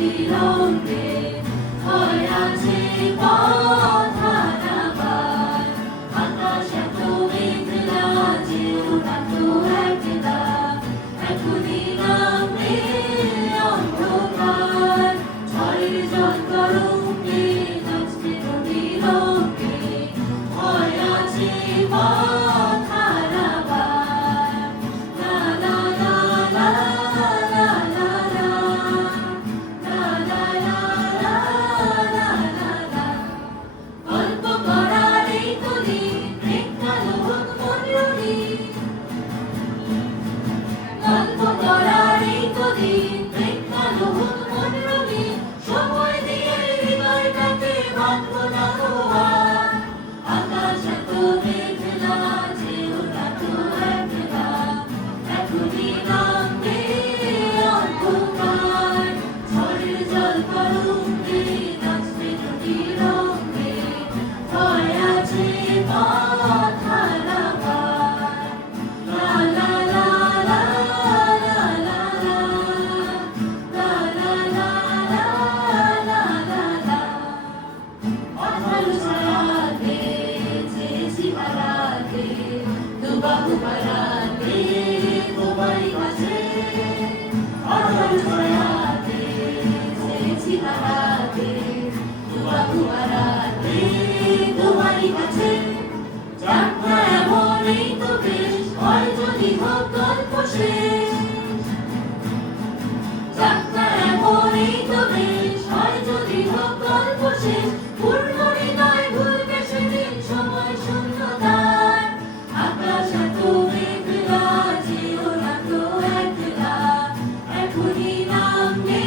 বিলম্বে হয়ে আছে পথ হারাবার। আকাশ এত মেঘলা যেও না তো একলা, এখনই নামবে অন্ধকার। ঝড়ের জল তরঙ্গে নাচবে নদীর রঙে, হয়ে আছে পথ হারাবার। লা লা লা লা লা লা লা, লা লা লা লা লা লা লা। গল্প করার এই তো দিন, প্রেক্ষালো হোক মন রঙিন। গল্প করার এই তো দিন, প্রেক্ষালো হোক মন রঙিন। সময় দিয়ে হৃদয়টাকে বাঁধবো না তো আর। আকাশ এত মেঘলা যেও না তো একলা, এখনই নামবে অন্ধকার। ঝড়ের জল তরঙ্গে নাচবে নদীর রঙে, হয়ে আছে পথ হারাবার। লা লা লা লা লা লা লা, লা লা লা লা লা লা লা। অঢাল ছায়াতে চেয়েছি হারাতে, দুবাহু বাড়াতে তোমারই কাছে। অঢাল ছায়াতে চেয়েছি হারাতে, দুবাহু বাড়াতে তোমারই কাছে। যাক না এমন এই তো বেশ, হয় যদি হোক গল্প শেষ। যাক না এমন এই তো বেশ, হয় যদি হোক গল্প শেষ। পূর্ণ হৃদয় ভুলবে সেদিন সময় শূন্যতার। আকাশ এত মেঘলা যেও না তো একলা, এখনই নামবে